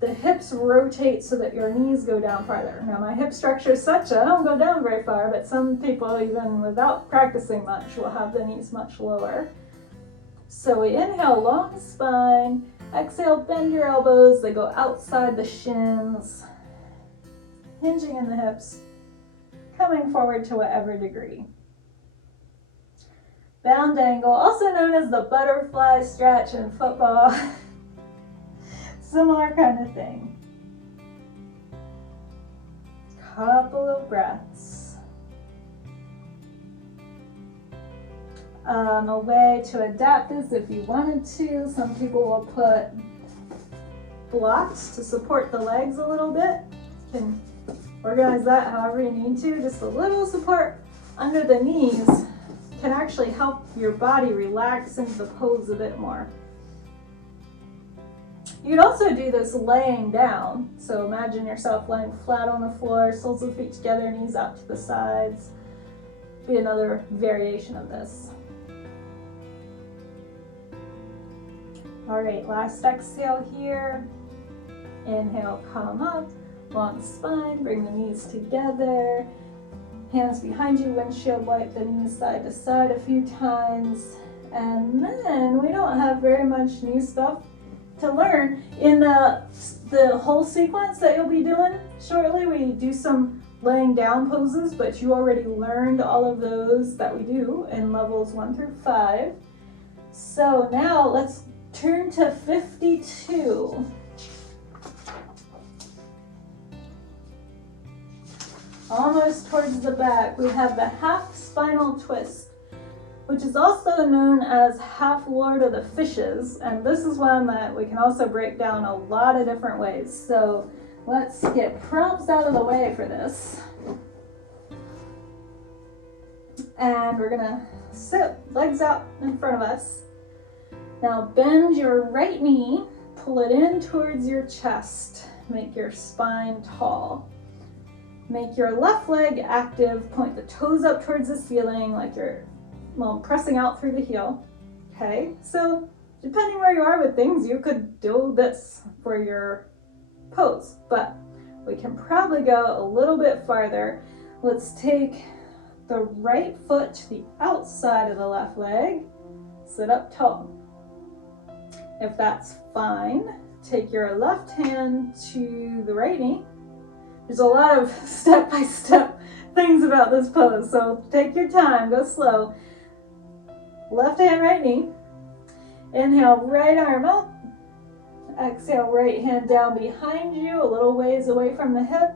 the hips rotate so that your knees go down farther. Now, my hip structure is such that I don't go down very far, but some people, even without practicing much, will have the knees much lower. So we inhale, long spine. Exhale, bend your elbows. They go outside the shins. Hinging in the hips. Coming forward to whatever degree. Bound angle, also known as the butterfly stretch in football. Similar kind of thing. Couple of breaths. A way to adapt this if you wanted to. Some people will put blocks to support the legs a little bit. You can organize that however you need to. Just a little support under the knees can actually help your body relax into the pose a bit more. You could also do this laying down. So imagine yourself laying flat on the floor, soles of the feet together, knees out to the sides. Be another variation of this. All right, last exhale here. Inhale, come up, long spine, bring the knees together. Hands behind you, windshield wipe the knees side to side a few times. And then we don't have very much new stuff to learn. In the whole sequence that you'll be doing shortly, we do some laying down poses, but you already learned all of those that we do in levels 1 through 5. So now let's turn to 52. Almost towards the back, we have the half spinal twist, which is also known as half Lord of the Fishes. And this is one that we can also break down a lot of different ways. So let's get props out of the way for this. And we're gonna sit, legs out in front of us. Now bend your right knee, pull it in towards your chest. Make your spine tall. Make your left leg active, point the toes up towards the ceiling like you're pressing out through the heel. Okay, so depending where you are with things, you could do this for your pose, but we can probably go a little bit farther. Let's take the right foot to the outside of the left leg. Sit up tall. If that's fine, take your left hand to the right knee. There's a lot of step-by-step things about this pose, so take your time, go slow. Left hand, right knee. Inhale, right arm up. Exhale, right hand down behind you, a little ways away from the hip.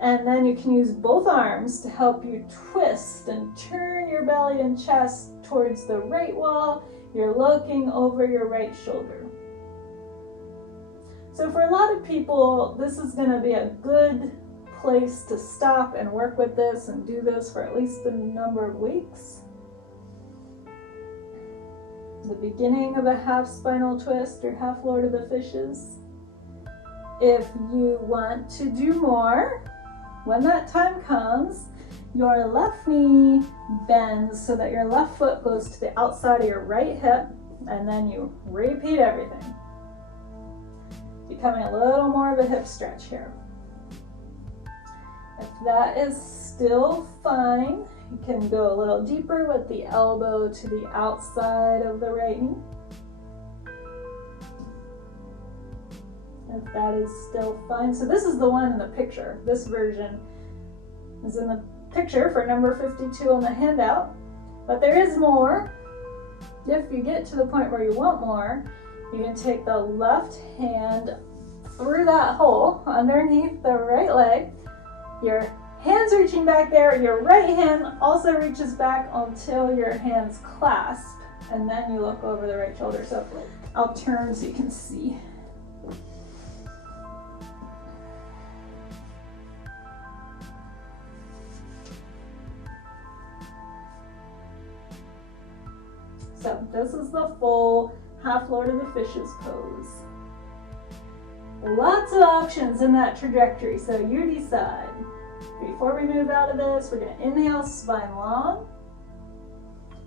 And then you can use both arms to help you twist and turn your belly and chest towards the right wall. You're looking over your right shoulder. So for a lot of people, this is going to be a good place to stop and work with this and do this for at least a number of weeks. The beginning of a half spinal twist or half Lord of the Fishes. If you want to do more, when that time comes, your left knee bends so that your left foot goes to the outside of your right hip, and then you repeat everything. Becoming a little more of a hip stretch here. If that is still fine, you can go a little deeper with the elbow to the outside of the right knee. If that is still fine. So this is the one in the picture. This version is in the picture for number 52 on the handout. But there is more. If you get to the point where you want more, you can take the left hand through that hole underneath the right leg. Your hands reaching back there, your right hand also reaches back until your hands clasp, and then you look over the right shoulder. So I'll turn so you can see. So this is the full half Lord of the Fishes pose. Lots of options in that trajectory, so you decide. Before we move out of this, we're going to inhale, spine long.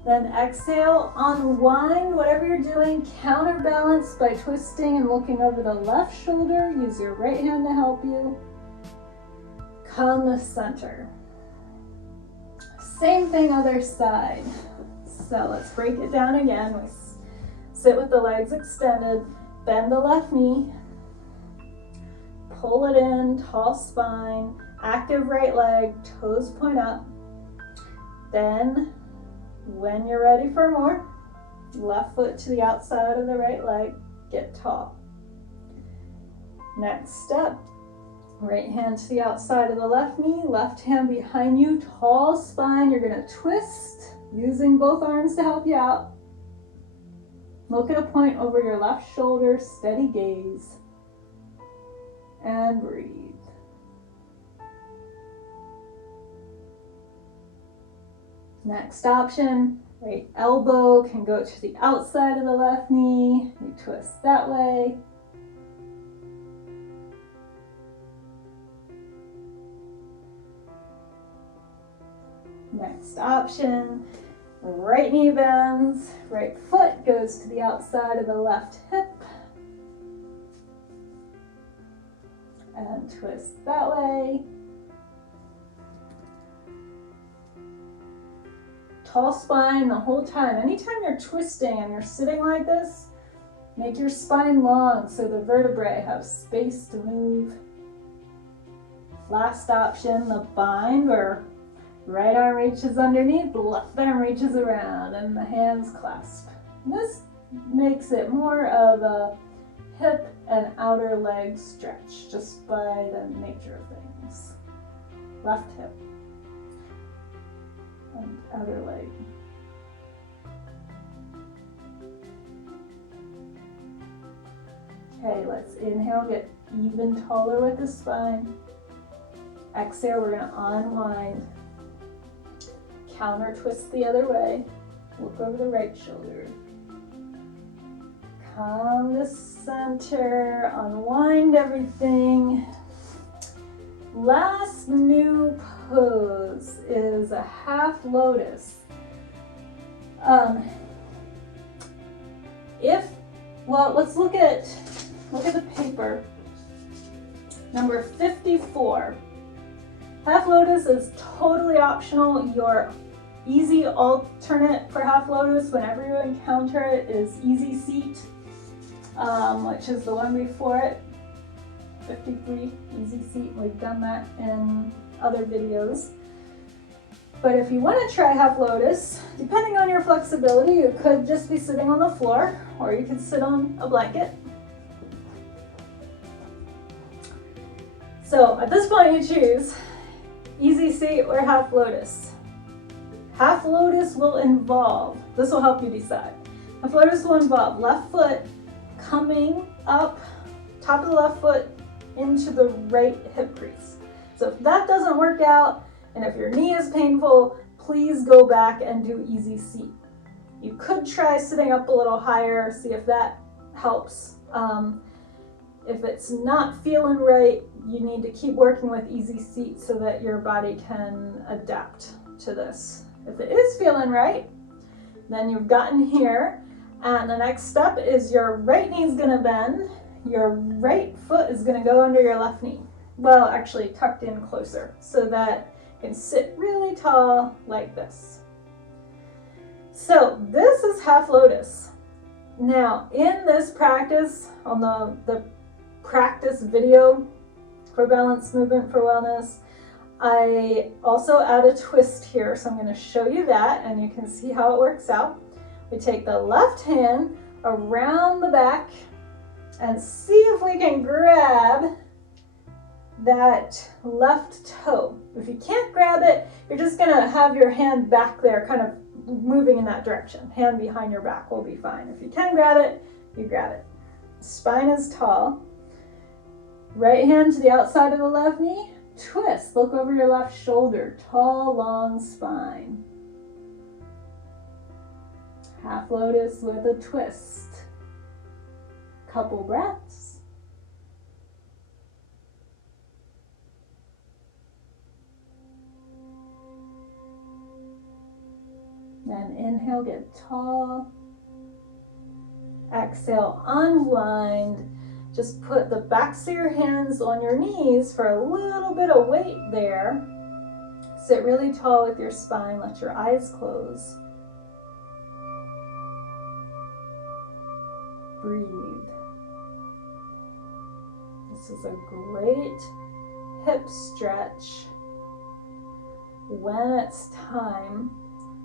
Then exhale, unwind whatever you're doing, counterbalance by twisting and looking over the left shoulder. Use your right hand to help you. Come to center. Same thing other side. So let's break it down again. We sit with the legs extended, bend the left knee, pull it in, tall spine, active right leg, toes point up. Then, when you're ready for more, left foot to the outside of the right leg, get tall. Next step, right hand to the outside of the left knee, left hand behind you, tall spine. You're gonna twist, using both arms to help you out. Look at a point over your left shoulder, steady gaze, and breathe. Next option, right elbow can go to the outside of the left knee. You twist that way. Next option, right knee bends, right foot goes to the outside of the left hip. And twist that way. Tall spine the whole time. Anytime you're twisting and you're sitting like this, make your spine long so the vertebrae have space to move. Last option, the bind, where right arm reaches underneath, the left arm reaches around, and the hands clasp. This makes it more of a hip and outer leg stretch just by the nature of things. Left hip and outer leg. Okay, let's inhale, get even taller with the spine. Exhale, we're gonna unwind. Counter twist the other way. Look over the right shoulder. Come to center, unwind everything. Last new pose is a half lotus. Let's look at the paper. Number 54. Half lotus is totally optional. Your easy alternate for half lotus whenever you encounter it is easy seat, which is the one before it, 53, easy seat. We've done that in other videos. But if you want to try half lotus, depending on your flexibility, you could just be sitting on the floor, or you could sit on a blanket. So at this point you choose easy seat or half lotus. Half lotus will involve, this will help you decide. Half lotus will involve left foot coming up, top of the left foot into the right hip crease. So if that doesn't work out, and if your knee is painful, please go back and do easy seat. You could try sitting up a little higher, see if that helps. If it's not feeling right, you need to keep working with easy seat so that your body can adapt to this. If it is feeling right, then you've gotten here, and the next step is your right knee is gonna bend, your right foot is gonna go under your left knee. Well, actually tucked in closer so that you can sit really tall like this. So this is half lotus. Now in this practice, on the practice video for Balanced Movement for Wellness, I also add a twist here, so I'm going to show you that and you can see how it works out. We take the left hand around the back and see if we can grab that left toe. If you can't grab it, you're just going to have your hand back there kind of moving in that direction. Hand behind your back will be fine. If you can grab it, you grab it. Spine is tall. Right hand to the outside of the left knee. Twist. Look over your left shoulder. Tall, long spine. Half lotus with a twist. Couple breaths. And inhale, get tall. Exhale, unwind. Just put the backs of your hands on your knees for a little bit of weight there. Sit really tall with your spine. Let your eyes close. Breathe. This is a great hip stretch. When it's time,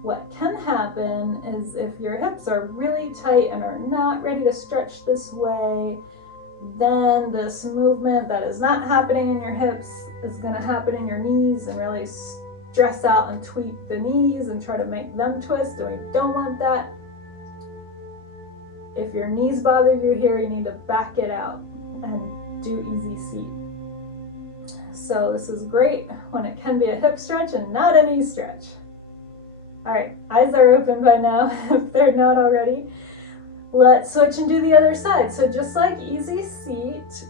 what can happen is if your hips are really tight and are not ready to stretch this way, then this movement that is not happening in your hips is going to happen in your knees and really stress out and tweak the knees and try to make them twist, and we don't want that. If your knees bother you here, you need to back it out and do easy seat. So this is great when it can be a hip stretch and not a knee stretch. All right, eyes are open by now if they're not already. Let's switch and do the other side. So just like easy seat,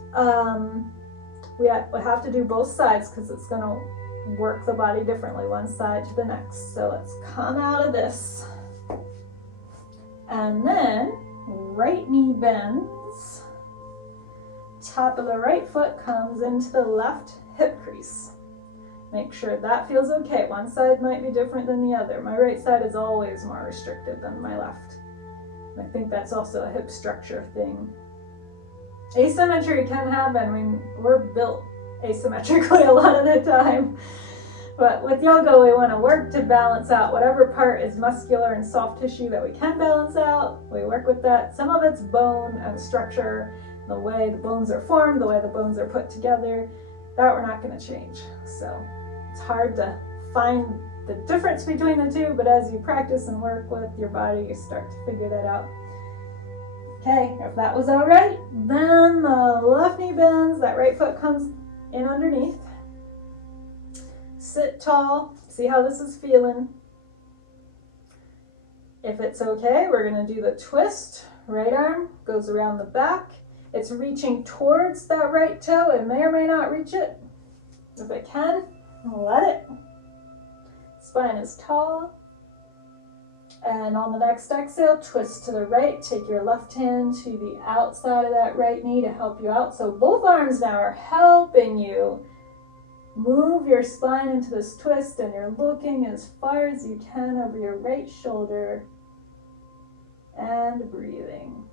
we have to do both sides because it's going to work the body differently, one side to the next. So let's come out of this. And then right knee bends. Top of the right foot comes into the left hip crease. Make sure that feels okay. One side might be different than the other. My right side is always more restricted than my left. I think that's also a hip structure thing. Asymmetry can happen. We're built asymmetrically a lot of the time. But with yoga, we want to work to balance out whatever part is muscular and soft tissue that we can balance out. We work with that. Some of it's bone and structure, the way the bones are formed, the way the bones are put together. That we're not going to change. So it's hard to find the difference between the two, but as you practice and work with your body, you start to figure that out. Okay, if that was all right, then the left knee bends, that right foot comes in underneath. Sit tall, see how this is feeling. If it's okay, we're going to do the twist. Right arm goes around the back. It's reaching towards that right toe. It may or may not reach it. If it can, let it. Spine is tall. And on the next exhale, twist to the right. Take your left hand to the outside of that right knee to help you out. So both arms now are helping you Move your spine into this twist and you're looking as far as you can over your right shoulder and breathing.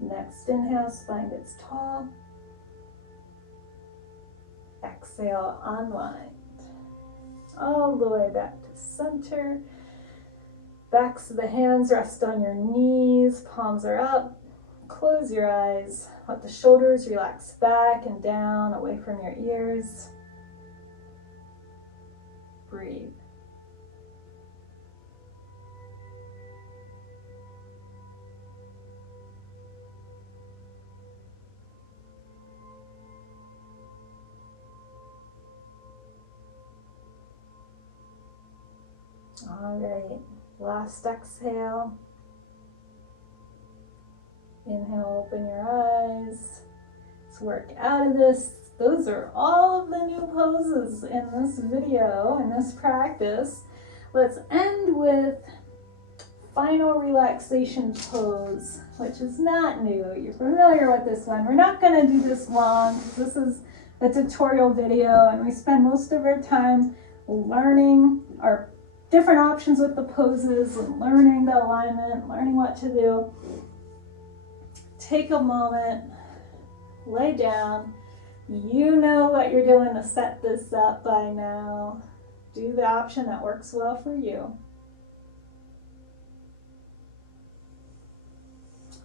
Next inhale, spine gets tall. Exhale, unwind. All the way back to center. Backs of the hands rest on your knees, palms are up. Close your eyes. Let the shoulders relax back and down, away from your ears. Breathe. All right, last exhale. Inhale, open your eyes. Let's work out of this. Those are all of the new poses in this video, in this practice. Let's end with final relaxation pose, which is not new. You're familiar with this one. We're not going to do this long because this is a tutorial video and we spend most of our time learning our different options with the poses and learning the alignment, learning what to do. Take a moment, lay down. You know what you're doing to set this up by now. Do the option that works well for you.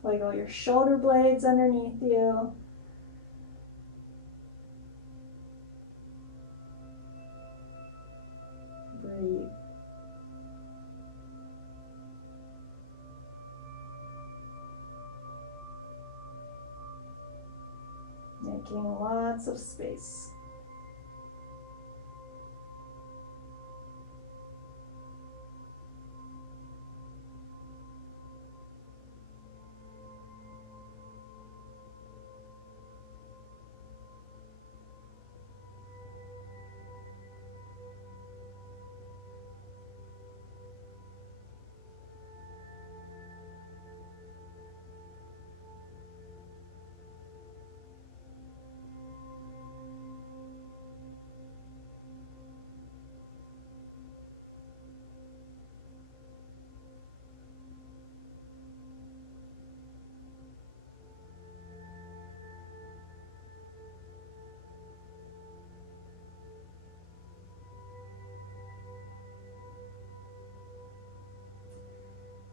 Wiggle your shoulder blades underneath you. Breathe. Making lots of space.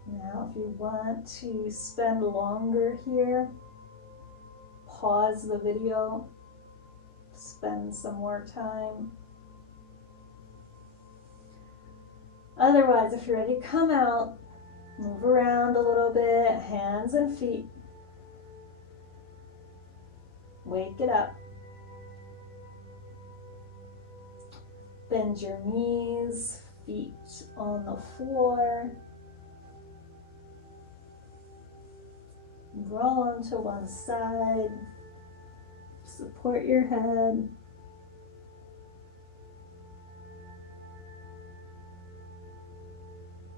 Now, if you want to spend longer here, pause the video, spend some more time. Otherwise, if you're ready to come out, move around a little bit, hands and feet. Wake it up. Bend your knees, feet on the floor. Roll onto one side. Support your head.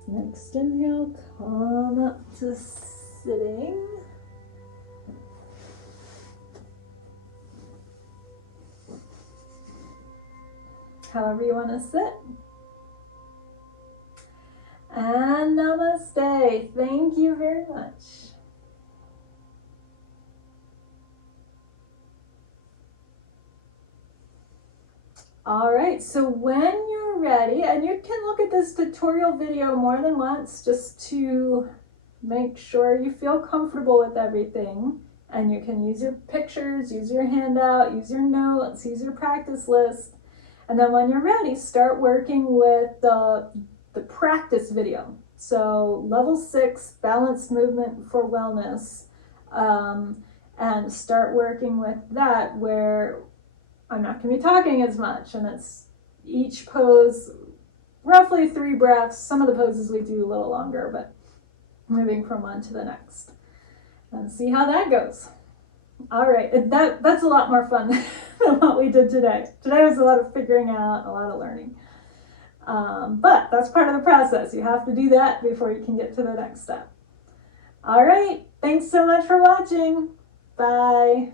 Next inhale, come up to sitting. However you want to sit. And namaste. Thank you very much. All right, so when you're ready, and you can look at this tutorial video more than once just to make sure you feel comfortable with everything. And you can use your pictures, use your handout, use your notes, use your practice list. And then when you're ready, start working with the practice video. So level 6, balanced movement for wellness. And start working with that where I'm not going to be talking as much, and it's each pose roughly 3 breaths. Some of the poses we do a little longer, but moving from one to the next. And see how that goes. All right, that's a lot more fun than what we did today. Today was a lot of figuring out, a lot of learning. But that's part of the process. You have to do that before you can get to the next step. All right, thanks so much for watching. Bye.